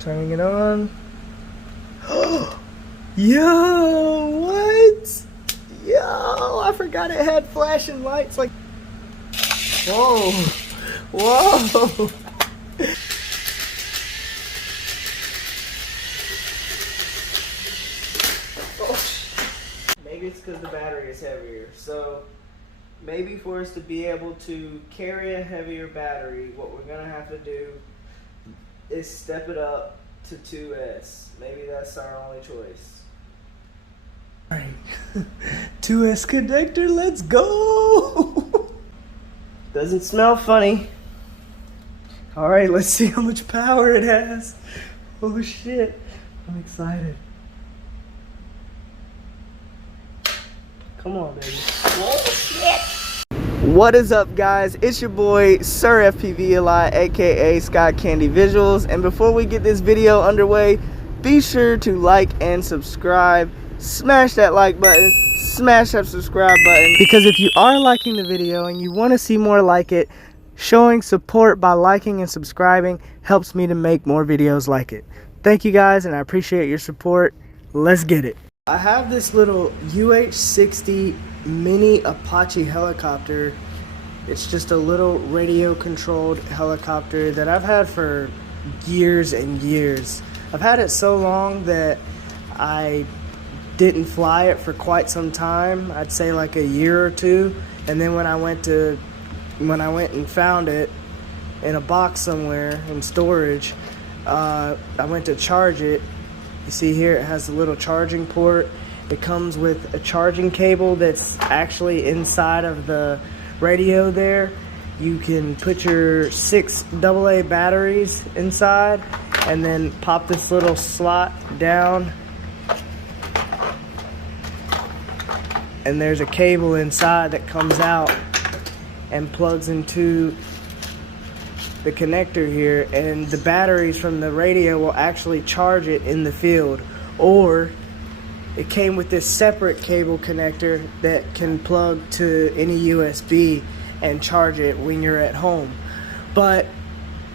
Turning it on. Yo, what? Yo, I forgot it had flashing lights like. Whoa. Whoa. Maybe it's because the battery is heavier. So maybe for us to be able to carry a heavier battery, what we're gonna have to do is step it up to 2S. Maybe that's our only choice. Alright, 2S connector, let's go! Doesn't smell funny. Alright, let's see how much power it has. Oh shit, I'm excited. Come on, baby. Oh shit! What is up, guys? It's your boy Sir FPV Eli, aka Sky Candy Visuals, and before we get this video underway, be sure to like and subscribe. Smash that like button, smash that subscribe button, because if you are liking the video and you want to see more like it, showing support by liking and subscribing helps me to make more videos like it. Thank you guys, and I appreciate your support. Let's get it. I have this little UH-60 mini Apache helicopter. It's just a little radio controlled helicopter that I've had for years and years. I've had it so long that I didn't fly it for quite some time. I'd say like a year or two, and then when I went and found it in a box somewhere in storage, I went to charge it. You see here it has a little charging port. It comes with a charging cable that's actually inside of the radio there. You can put your 6 AA batteries inside and then pop this little slot down, and there's a cable inside that comes out and plugs into the connector here, and the batteries from the radio will actually charge it in the field. Or it came with this separate cable connector that can plug to any USB and charge it when you're at home. But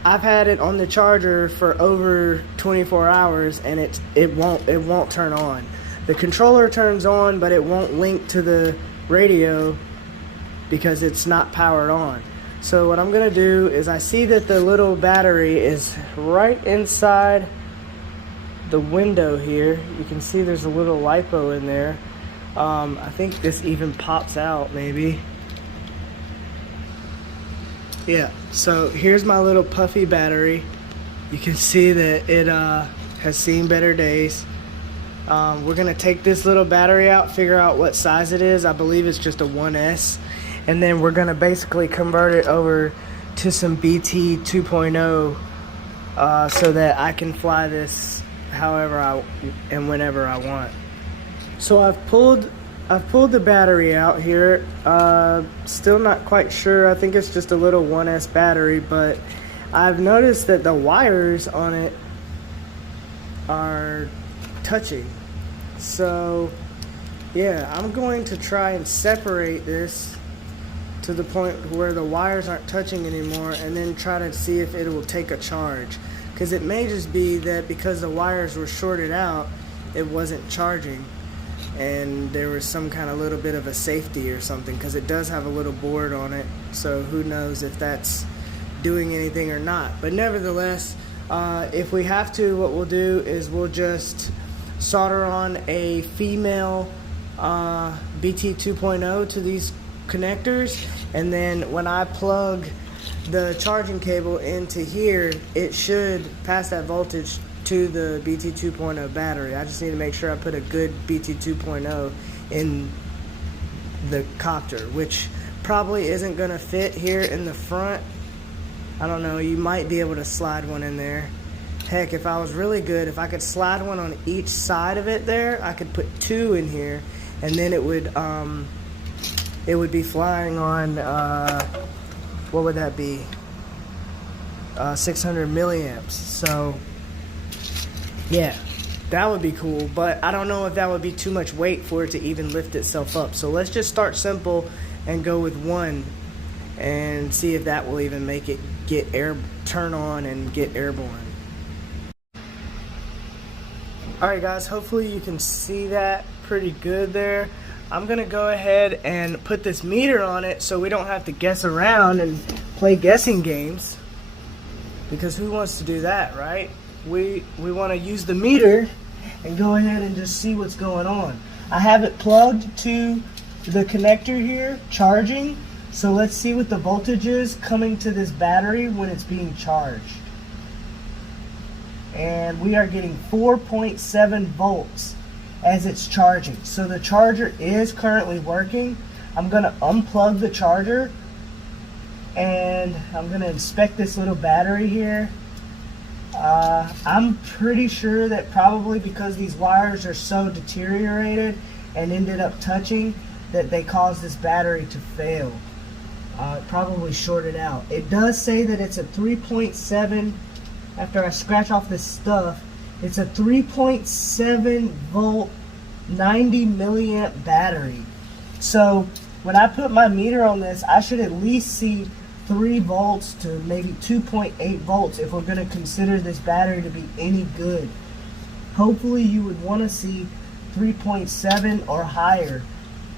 I've had it on the charger for over 24 hours and it won't turn on. The controller turns on, but it won't link to the radio because it's not powered on. So what I'm gonna do is, I see that the little battery is right inside the window here. You can see there's a little LiPo in there. I think this even pops out maybe. Yeah, so here's my little puffy battery. You can see that it has seen better days. We're gonna take this little battery out, figure out what size it is. I believe it's just a 1S. And then we're gonna basically convert it over to some BT 2.0 so that I can fly this however and whenever I want. So I've pulled the battery out here. Still not quite sure. I think it's just a little 1S battery, but I've noticed that the wires on it are touching. So yeah, I'm going to try and separate this to the point where the wires aren't touching anymore, and then try to see if it will take a charge. Because it may just be that because the wires were shorted out, it wasn't charging, and there was some kind of little bit of a safety or something, because it does have a little board on it, so who knows if that's doing anything or not. But nevertheless, if we have to, what we'll do is we'll just solder on a female BT 2.0 to these connectors, and then when I plug the charging cable into here, it should pass that voltage to the BT 2.0 battery. I just need to make sure I put a good BT 2.0 in the copter, which probably isn't gonna fit here in the front. I don't know, you might be able to slide one in there. Heck, if I was really good, if I could slide one on each side of it there, I could put 2 in here, and then it would be flying on, what would that be? 600 milliamps. So, yeah, that would be cool. But I don't know if that would be too much weight for it to even lift itself up. So let's just start simple and go with 1 and see if that will even make it turn on and get airborne. Alright guys, hopefully you can see that pretty good there. I'm gonna go ahead and put this meter on it so we don't have to guess around and play guessing games, because who wants to do that, right? We want to use the meter and go ahead and just see what's going on. I have it plugged to the connector here, charging. So let's see what the voltage is coming to this battery when it's being charged. And we are getting 4.7 volts as it's charging. So the charger is currently working. I'm going to unplug the charger and I'm going to inspect this little battery here. I'm pretty sure that probably because these wires are so deteriorated and ended up touching, that they caused this battery to fail. It probably shorted out. It does say that it's a 3.7, after I scratch off this stuff, it's a 3.7 volt 90 milliamp battery. So when I put my meter on this, I should at least see 3 volts to maybe 2.8 volts if we're going to consider this battery to be any good. Hopefully you would want to see 3.7 or higher,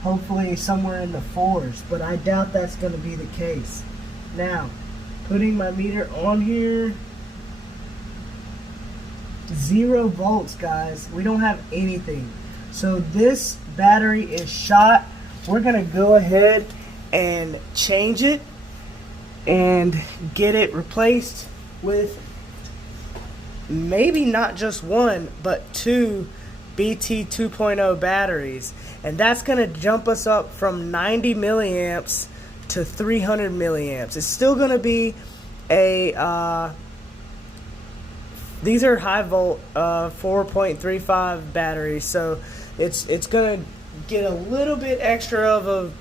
hopefully somewhere in the 4s, but I doubt that's going to be the case. Now, putting my meter on here, 0 volts guys. We don't have anything. So this battery is shot. We're going to go ahead and change it and get it replaced with maybe not just 1 but 2 BT 2.0 batteries, and that's going to jump us up from 90 milliamps to 300 milliamps. It's still going to be a these are high volt 4.35 batteries, so it's going to get a little bit extra of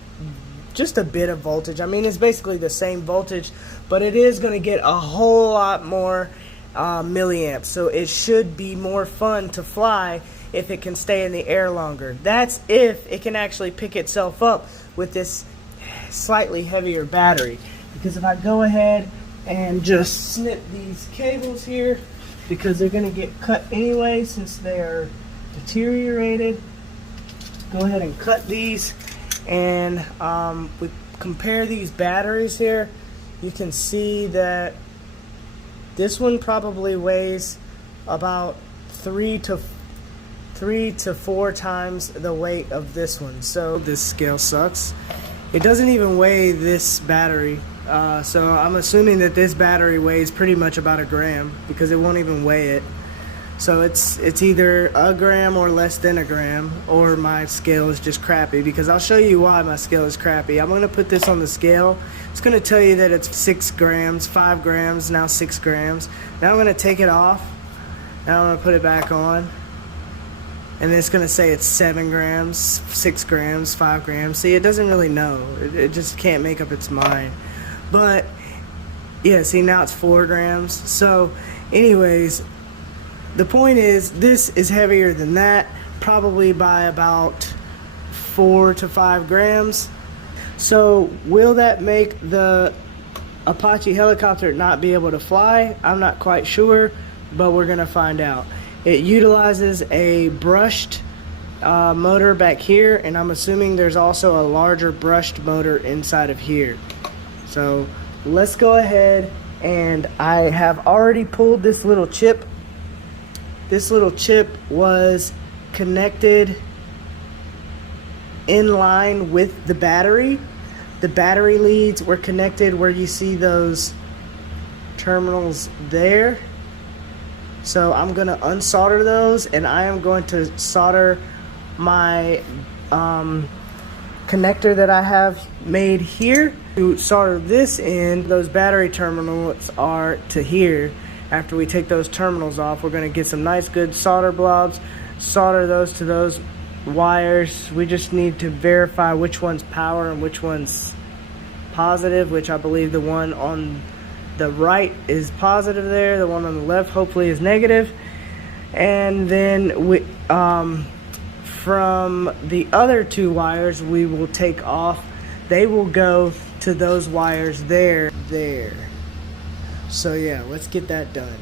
just a bit of voltage. I mean, it's basically the same voltage, but it is going to get a whole lot more milliamps. So it should be more fun to fly if it can stay in the air longer. That's if it can actually pick itself up with this slightly heavier battery. Because if I go ahead and just snip these cables here, because they're going to get cut anyway since they are deteriorated, go ahead and cut these. And we compare these batteries here, you can see that this one probably weighs about 3 to 4 times the weight of this one. So this scale sucks. It doesn't even weigh this battery, so I'm assuming that this battery weighs pretty much about 1 gram, because it won't even weigh it. So it's either 1 gram or less than 1 gram, or my scale is just crappy, because I'll show you why my scale is crappy. I'm going to put this on the scale. It's going to tell you that it's 6 grams, 5 grams, now 6 grams. Now I'm going to take it off. Now I'm going to put it back on. And then it's going to say it's 7 grams, 6 grams, 5 grams. See, it doesn't really know. It just can't make up its mind. But, yeah, see, now it's 4 grams. So, anyways, the point is, this is heavier than that, probably by about 4 to 5 grams. So will that make the Apache helicopter not be able to fly? I'm not quite sure, but we're going to find out. It utilizes a brushed motor back here, and I'm assuming there's also a larger brushed motor inside of here. So let's go ahead, and I have already pulled this little chip. This little chip was connected in line with the battery. The battery leads were connected where you see those terminals there. So I'm going to unsolder those, and I am going to solder my connector that I have made here. To solder this in, those battery terminals are to here. After we take those terminals off, we're going to get some nice good solder blobs, solder those to those wires. We just need to verify which one's power and which one's positive, which I believe the one on the right is positive there, the one on the left hopefully is negative. And then we from the other 2 wires we will take off. They will go to those wires there. So yeah, let's get that done.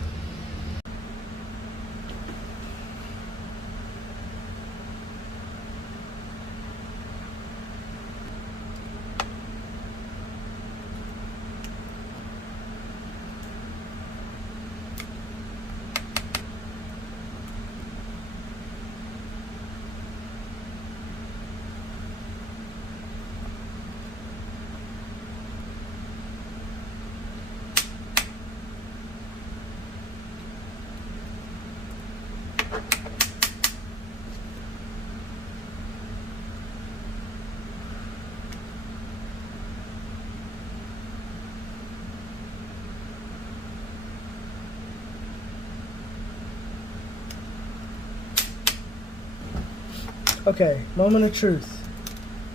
Okay, moment of truth.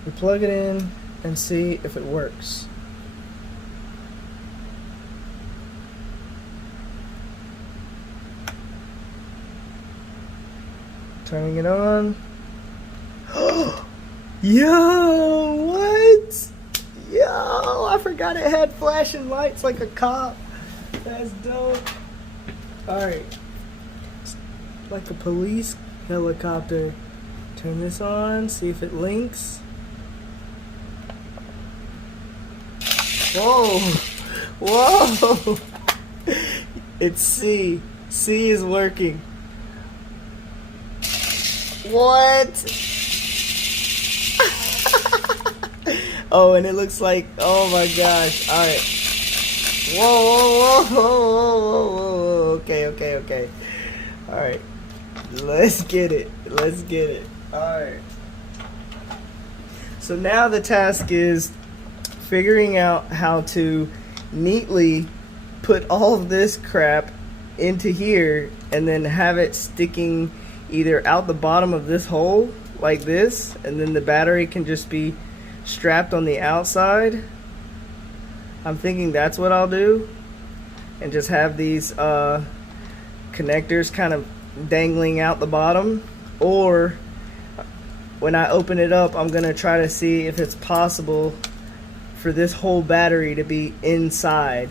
We plug it in and see if it works. Turning it on. Yo, what? Yo, I forgot it had flashing lights like a cop. That's dope. Alright. Like a police helicopter. Turn this on, see if it links. Whoa! Whoa! It's C. C is working. What? Oh, and it looks like, oh my gosh. Alright. Whoa, whoa, whoa, whoa, whoa, whoa. Okay. Alright. Let's get it. Alright. So now the task is figuring out how to neatly put all of this crap into here and then have it sticking either out the bottom of this hole like this, and then the battery can just be strapped on the outside. I'm thinking that's what I'll do, and just have these connectors kind of dangling out the bottom. Or when I open it up, I'm gonna try to see if it's possible for this whole battery to be inside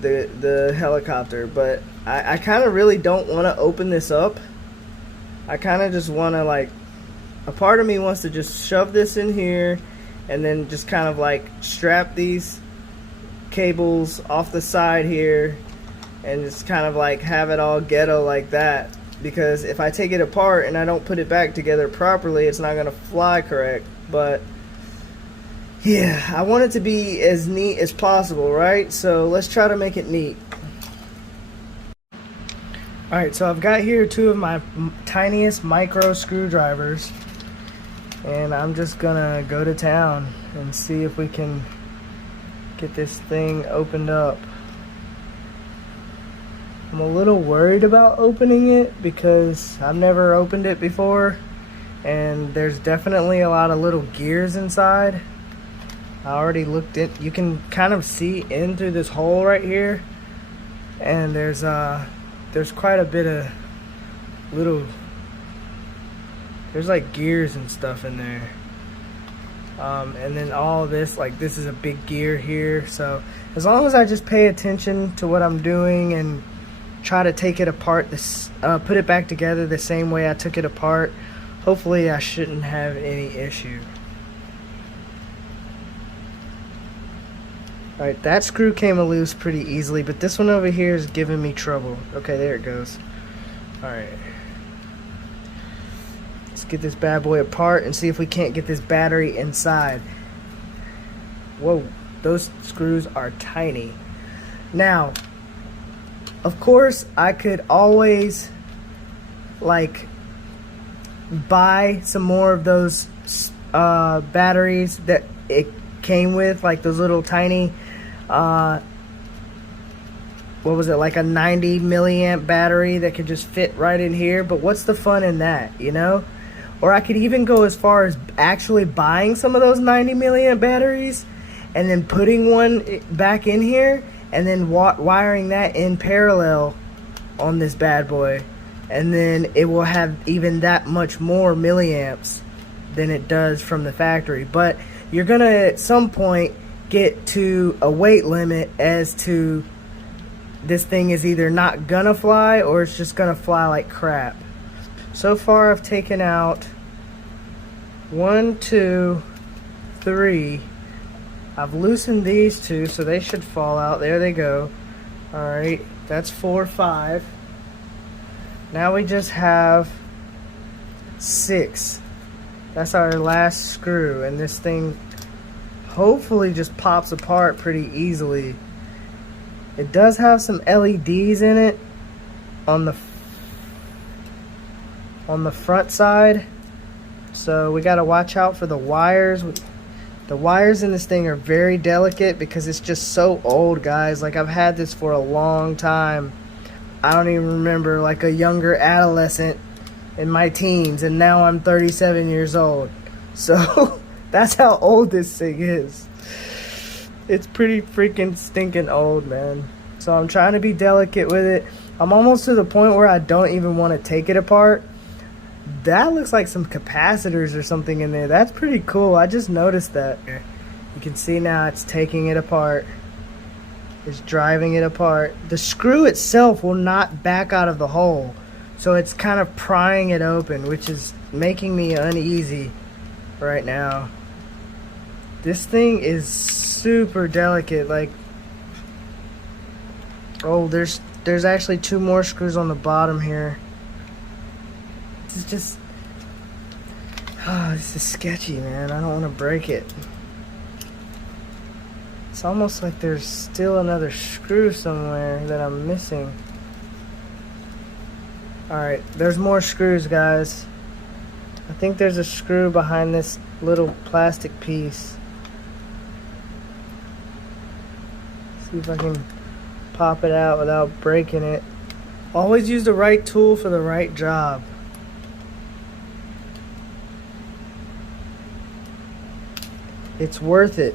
the helicopter. But I kind of really don't want to open this up. I kind of just want to, like, a part of me wants to just shove this in here and then just kind of like strap these cables off the side here and just kind of like have it all ghetto like that. Because if I take it apart and I don't put it back together properly, it's not going to fly correct. But yeah, I want it to be as neat as possible, right? So let's try to make it neat. Alright, so I've got here two of my tiniest micro screwdrivers, and I'm just gonna go to town and see if we can get this thing opened up. I'm a little worried about opening it because I've never opened it before, and there's definitely a lot of little gears inside. I already looked at, you can kind of see in through this hole right here, and there's quite a bit of there's like gears and stuff in there. And then all this, like this is a big gear here. So as long as I just pay attention to what I'm doing and try to take it apart, put it back together the same way I took it apart, hopefully I shouldn't have any issue. Alright, that screw came loose pretty easily, but this one over here is giving me trouble. Okay, there it goes. Alright. Let's get this bad boy apart and see if we can't get this battery inside. Whoa, those screws are tiny. Now, of course, I could always, like, buy some more of those batteries that it came with, like those little tiny what was it, like a 90 milliamp battery that could just fit right in here. But what's the fun in that, you know? Or I could even go as far as actually buying some of those 90 milliamp batteries and then putting one back in here and then wiring that in parallel on this bad boy, and then it will have even that much more milliamps than it does from the factory. But you're gonna at some point get to a weight limit as to this thing is either not gonna fly or it's just gonna fly like crap. So far I've taken out 1, 2, 3. I've loosened these two, so they should fall out. There they go. Alright, that's 4, 5. Now we just have 6. That's our last screw, and this thing hopefully just pops apart pretty easily. It does have some LEDs in it on the on the front side. So we got to watch out for the wires. The wires in this thing are very delicate because it's just so old, guys. Like, I've had this for a long time. I don't even remember, like, a younger adolescent in my teens, and now I'm 37 years old. So that's how old this thing is. It's pretty freaking stinking old, man. So I'm trying to be delicate with it. I'm almost to the point where I don't even want to take it apart. That looks like some capacitors or something in there. That's pretty cool. I just noticed that. You can see now it's taking it apart. It's driving it apart. The screw itself will not back out of the hole. So it's kind of prying it open, which is making me uneasy right now. This thing is super delicate. Like, oh, there's actually 2 more screws on the bottom here. This is just, oh, this is sketchy, man. I don't want to break it. It's almost like there's still another screw somewhere that I'm missing. Alright, there's more screws, guys. I think there's a screw behind this little plastic piece. See if I can pop it out without breaking it. Always use the right tool for the right job. It's worth it.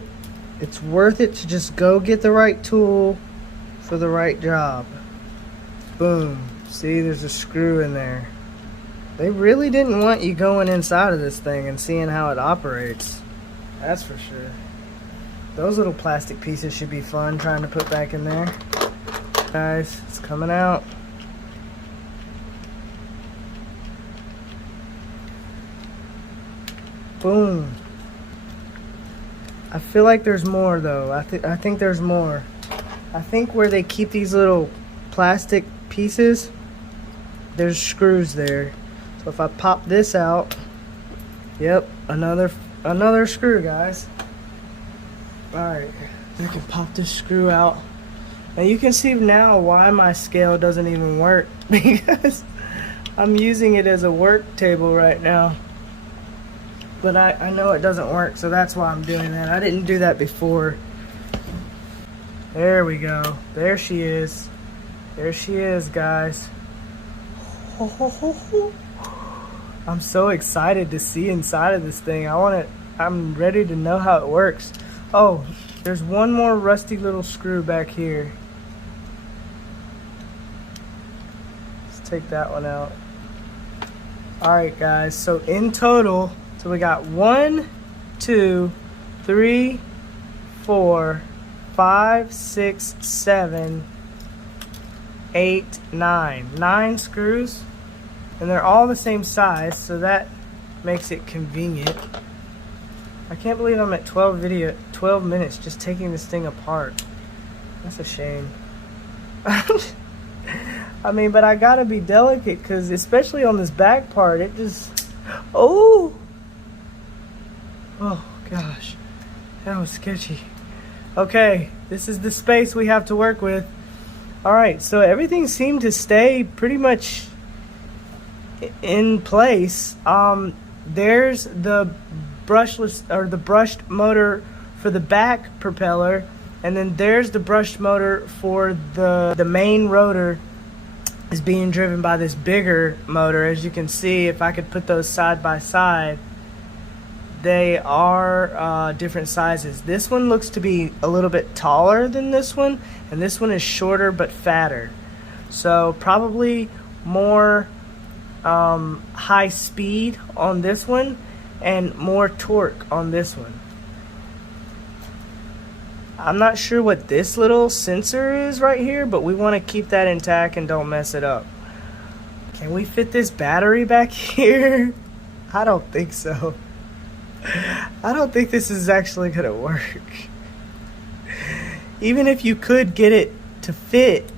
It's worth it to just go get the right tool for the right job. Boom. See, there's a screw in there. They really didn't want you going inside of this thing and seeing how it operates. That's for sure. Those little plastic pieces should be fun trying to put back in there. Guys, it's coming out. Boom. I feel like there's more though. I think there's more. I think where they keep these little plastic pieces, there's screws there. So if I pop this out, yep, another screw, guys. Alright, I can pop this screw out. And you can see now why my scale doesn't even work, because I'm using it as a work table right now. But I know it doesn't work, so that's why I'm doing that. I didn't do that before. There we go. There she is. There she is, guys. I'm so excited to see inside of this thing. I'm ready to know how it works. Oh, there's one more rusty little screw back here. Let's take that one out. Alright, guys, so in total, so we got 1, 2, 3, 4, 5, 6, 7, 8, 9. 9 screws. And they're all the same size, so that makes it convenient. I can't believe I'm at 12 minutes just taking this thing apart. That's a shame. I mean, but I gotta be delicate, because especially on this back part, it just... Oh gosh, that was sketchy. Okay, this is the space we have to work with. Alright, so everything seemed to stay pretty much in place. There's the brushless, or the brushed motor for the back propeller, and then there's the brushed motor for the main rotor is being driven by this bigger motor. As you can see, if I could put those side by side, they are different sizes. This one looks to be a little bit taller than this one, and this one is shorter but fatter. So probably more high speed on this one and more torque on this one. I'm not sure what this little sensor is right here, but we want to keep that intact and don't mess it up. Can we fit this battery back here? I don't think so. I don't think this is actually gonna work. Even if you could get it to fit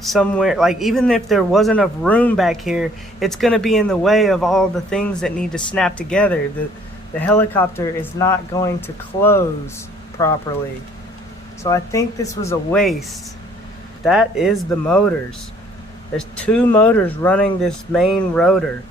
somewhere, like even if there wasn't enough room back here, it's gonna be in the way of all the things that need to snap together. The helicopter is not going to close properly. So I think this was a waste. That is the motors. There's two motors running this main rotor.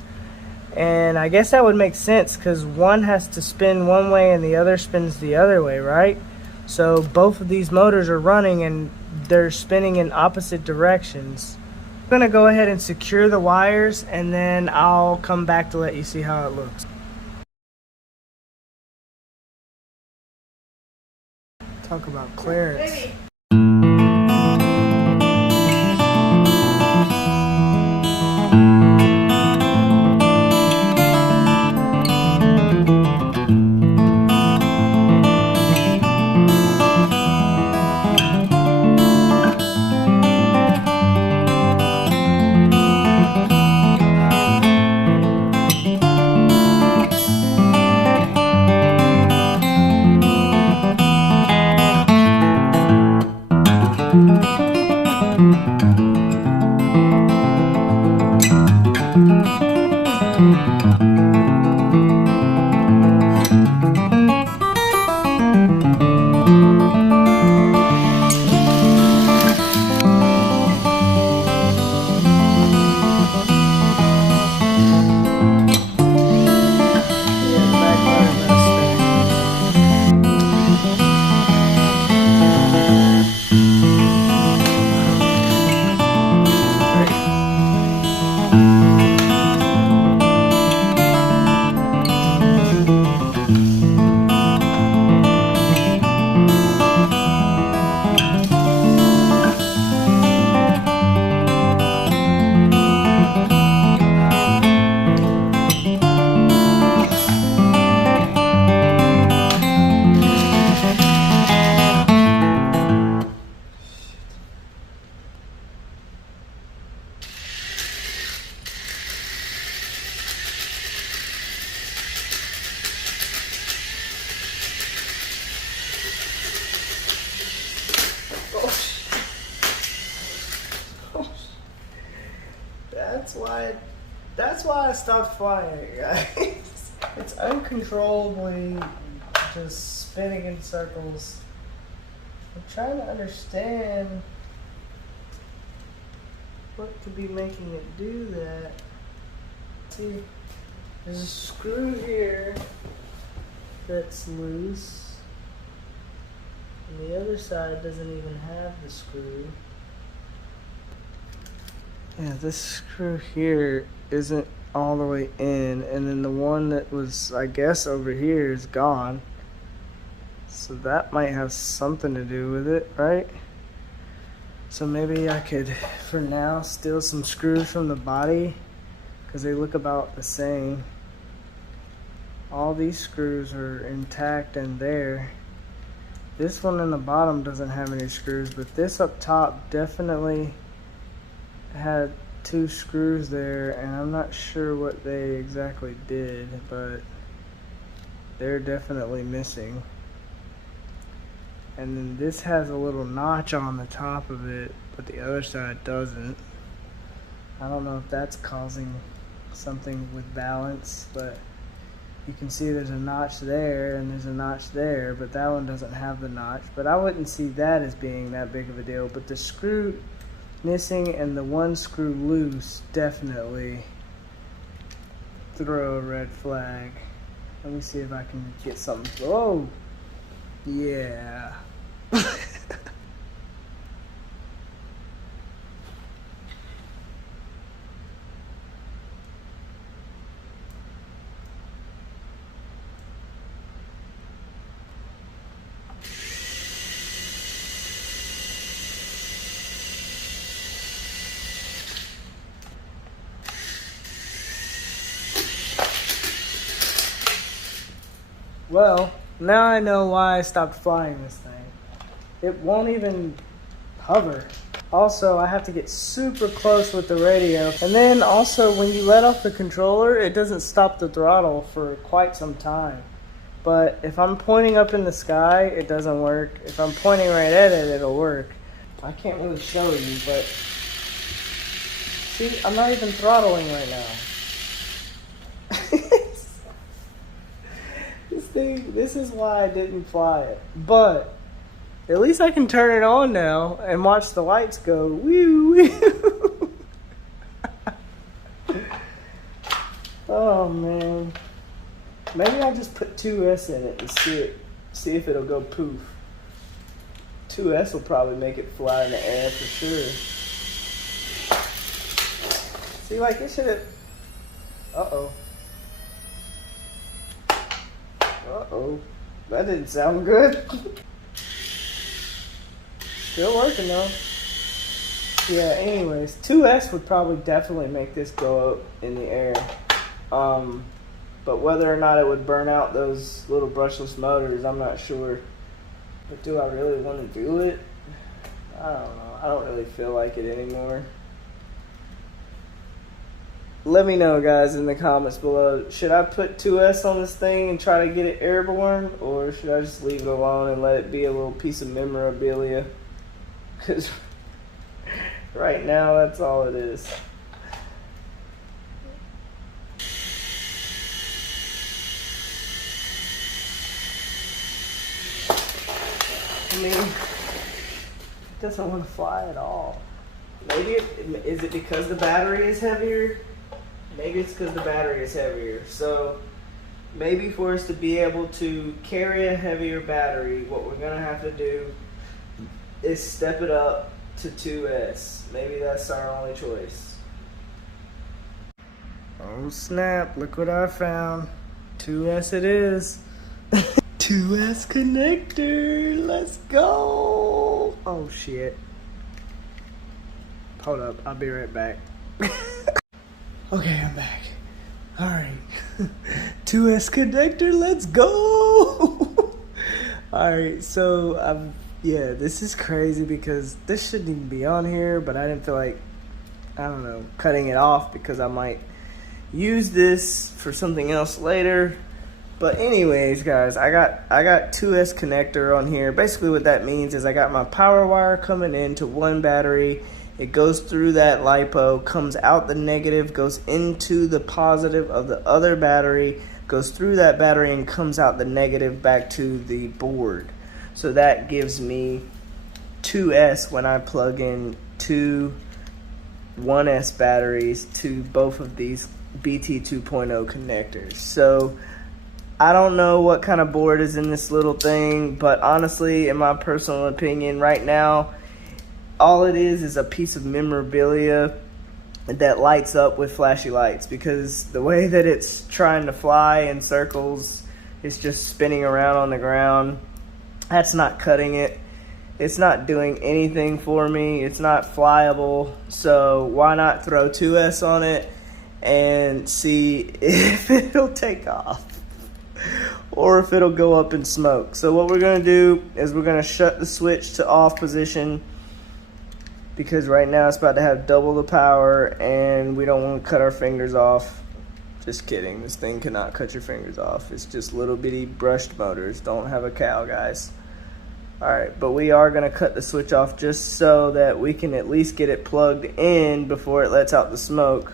And I guess that would make sense because one has to spin one way and the other spins the other way, right? So both of these motors are running and they're spinning in opposite directions. I'm gonna go ahead and secure the wires and then I'll come back to let you see how it looks. Talk about clearance. Baby. That's why I stopped flying it, guys. It's uncontrollably just spinning in circles. I'm trying to understand what could be making it do that. See, there's a screw here that's loose, and the other side doesn't even have the screw. Yeah, this screw here isn't all the way in, and then the one that was, I guess, over here is gone. So that might have something to do with it, right? So maybe I could, for now, steal some screws from the body, because they look about the same. All these screws are intact and there. This one in the bottom doesn't have any screws, but this up top definitely had two screws there, and I'm not sure what they exactly did, but they're definitely missing. And then this has a little notch on the top of it, but the other side doesn't. I don't know if that's causing something with balance, but you can see there's a notch there and there's a notch there, but that one doesn't have the notch. But I wouldn't see that as being that big of a deal, but the screw missing and the one screw loose definitely throw a red flag. Let me see if I can get something. Oh, yeah. Well, now I know why I stopped flying this thing. It won't even hover. Also, I have to get super close with the radio. And then also, when you let off the controller, it doesn't stop the throttle for quite some time. But if I'm pointing up in the sky, it doesn't work. If I'm pointing right at it, it'll work. I can't really show you, but see, I'm not even throttling right now. This is why I didn't fly it. But at least I can turn it on now and watch the lights go woo woo. Oh man. Maybe I'll just put 2S in it and see if it'll go poof. 2S will probably make it fly in the air for sure. See, like it should have. Uh-oh. Uh-oh. That didn't sound good. Still working though. Yeah, anyways, 2S would probably definitely make this go up in the air. But whether or not it would burn out those little brushless motors, I'm not sure. But do I really want to do it? I don't know. I don't really feel like it anymore. Let me know, guys, in the comments below. Should I put 2S on this thing and try to get it airborne? Or should I just leave it alone and let it be a little piece of memorabilia? Because right now, that's all it is. I mean, it doesn't want to fly at all. Maybe is it because the battery is heavier? Maybe it's because the battery is heavier. So maybe for us to be able to carry a heavier battery, what we're gonna have to do is step it up to 2S. Maybe that's our only choice. Oh snap, look what I found. 2S it is. 2S connector, let's go. Oh shit. Hold up, I'll be right back. Okay, I'm back. Alright. 2S connector, let's go. Alright, so yeah, this is crazy because this shouldn't even be on here, but I didn't feel like, I don't know, cutting it off because I might use this for something else later. But anyways, guys, I got 2S connector on here. Basically what that means is I got my power wire coming into one battery. It goes through that LiPo, comes out the negative, goes into the positive of the other battery, goes through that battery and comes out the negative back to the board. So that gives me 2S when I plug in two 1S batteries to both of these BT 2.0 connectors. So I don't know what kind of board is in this little thing, but honestly, in my personal opinion, right now, all it is a piece of memorabilia that lights up with flashy lights, because the way that it's trying to fly in circles, it's just spinning around on the ground. That's not cutting it. It's not doing anything for me. It's not flyable. So why not throw 2S on it and see if it'll take off or if it'll go up in smoke. So what we're going to do is we're going to shut the switch to off position, because right now it's about to have double the power and we don't want to cut our fingers off. Just kidding, this thing cannot cut your fingers off. It's just little bitty brushed motors. Don't have a cow, guys. Alright, but we are going to cut the switch off just so that we can at least get it plugged in before it lets out the smoke.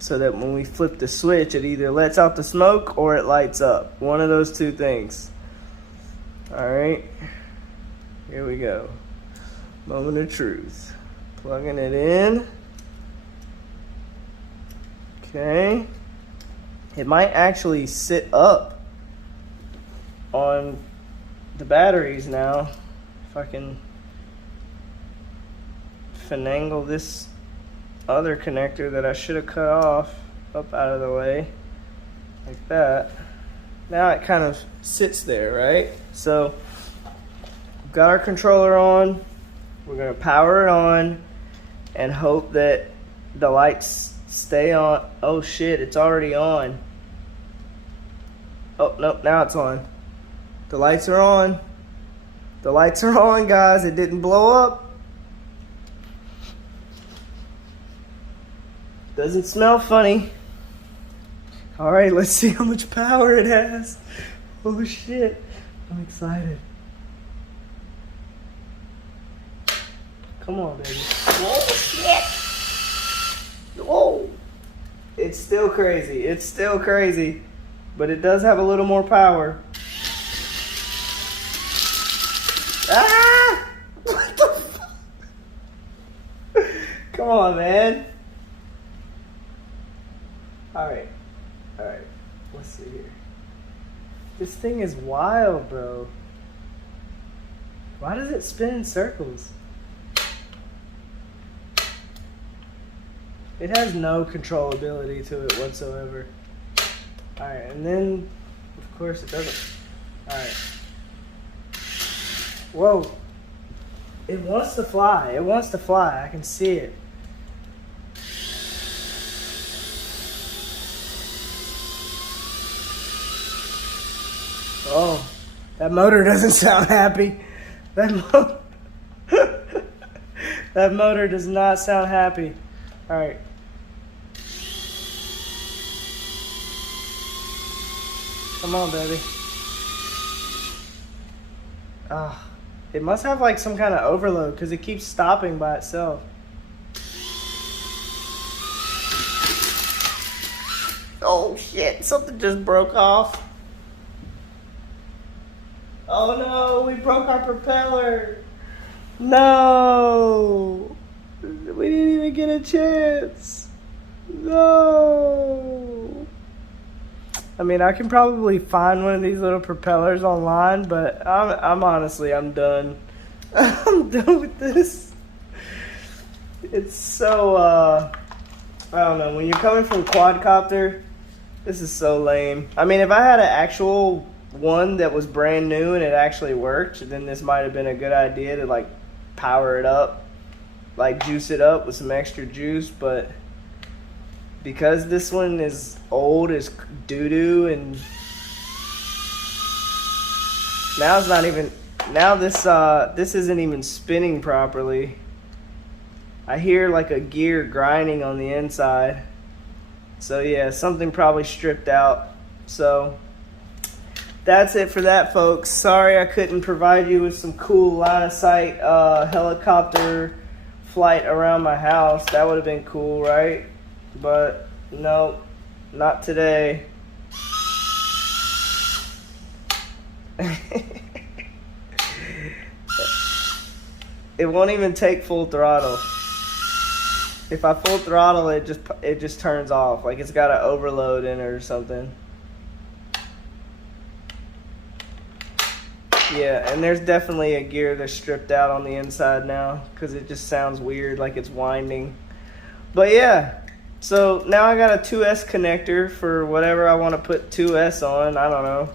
So that when we flip the switch, it either lets out the smoke or it lights up. One of those two things. Alright, here we go. Moment of truth. Plugging it in. Okay. It might actually sit up on the batteries now. If I can finagle this other connector that I should have cut off up out of the way. Like that. Now it kind of sits there, right? So, we've got our controller on. We're going to power it on and hope that the lights stay on. Oh shit, it's already on. Oh, nope, now it's on. The lights are on. The lights are on, guys. It didn't blow up. Doesn't smell funny. Alright, let's see how much power it has. Oh shit, I'm excited. Come on, baby. Oh shit! Whoa! It's still crazy. It's still crazy. But it does have a little more power. Ah! What the fuck? Come on, man. Alright. Alright. Let's see here. This thing is wild, bro. Why does it spin in circles? It has no controllability to it whatsoever. Alright, and then, of course, it doesn't. Alright. Whoa. It wants to fly. It wants to fly. I can see it. Oh, that motor doesn't sound happy. That motor does not sound happy. All right. Come on, baby. Ah, it must have like some kind of overload because it keeps stopping by itself. Oh shit, something just broke off. Oh no, we broke our propeller. No. We didn't even get a chance. No. I mean, I can probably find one of these little propellers online, but I'm honestly, I'm done. I'm done with this. It's so, I don't know. When you're coming from quadcopter, this is so lame. I mean, if I had an actual one that was brand new and it actually worked, then this might have been a good idea to like power it up, like juice it up with some extra juice. But because this one is old as doo-doo, and now it's not even, now this isn't even spinning properly. I hear like a gear grinding on the inside. So yeah, something probably stripped out. So that's it for that, folks. Sorry I couldn't provide you with some cool line of sight helicopter flight around my house. That would have been cool, right? But no, not today. It won't even take full throttle. If I full throttle, it just turns off. Like it's got an overload in it or something. Yeah, and there's definitely a gear that's stripped out on the inside now because it just sounds weird, like it's winding. But yeah, so now I got a 2S connector for whatever I want to put 2S on. I don't know.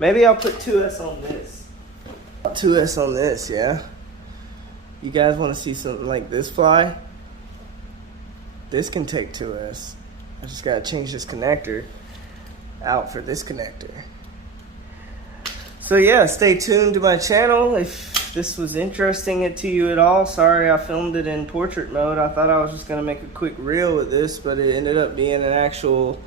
Maybe I'll put 2S on this. 2S on this, yeah. You guys want to see something like this fly? This can take 2S. I just got to change this connector out for this connector. So yeah, stay tuned to my channel if this was interesting to you at all. Sorry I filmed it in portrait mode. I thought I was just going to make a quick reel with this, but it ended up being an actual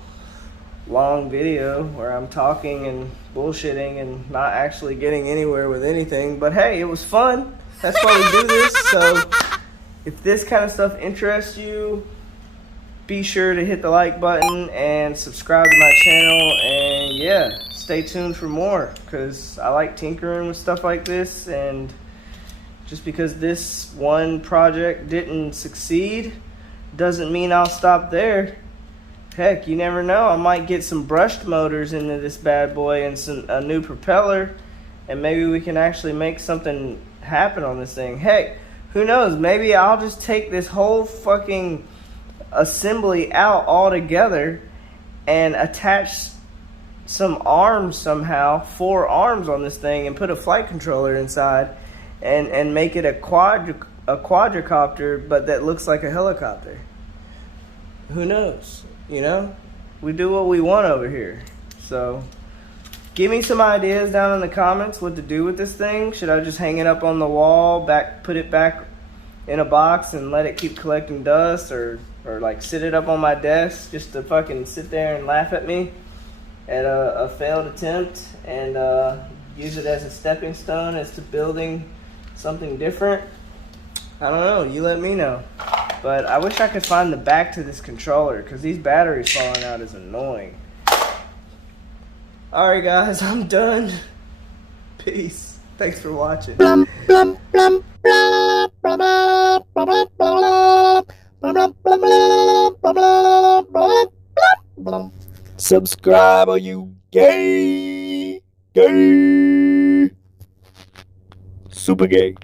long video where I'm talking and bullshitting and not actually getting anywhere with anything. But hey, it was fun. That's why we do this. So if this kind of stuff interests you, be sure to hit the like button and subscribe to my channel, and yeah, stay tuned for more because I like tinkering with stuff like this. And just because this one project didn't succeed doesn't mean I'll stop there. Heck, you never know, I might get some brushed motors into this bad boy and a new propeller, and maybe we can actually make something happen on this thing. Heck, who knows, maybe I'll just take this whole fucking assembly out altogether and attach some arms somehow, 4 arms on this thing, and put a flight controller inside and make it a quadricopter, but that looks like a helicopter. Who knows? You know, we do what we want over here. So give me some ideas down in the comments what to do with this thing. Should I just hang it up on the wall, put it back in a box and let it keep collecting dust, or like sit it up on my desk just to fucking sit there and laugh at me at a failed attempt, and use it as a stepping stone as to building something different? I don't know, you let me know. But I wish I could find the back to this controller because these batteries falling out is annoying. Alright guys, I'm done. Peace. Thanks for watching. Blum, blum, blum, blum, blum, blum, blum, blum, blum, blum, blum, blum, blum, blum, blum, blum, blum. Subscribe or you gay. Gay. Super gay.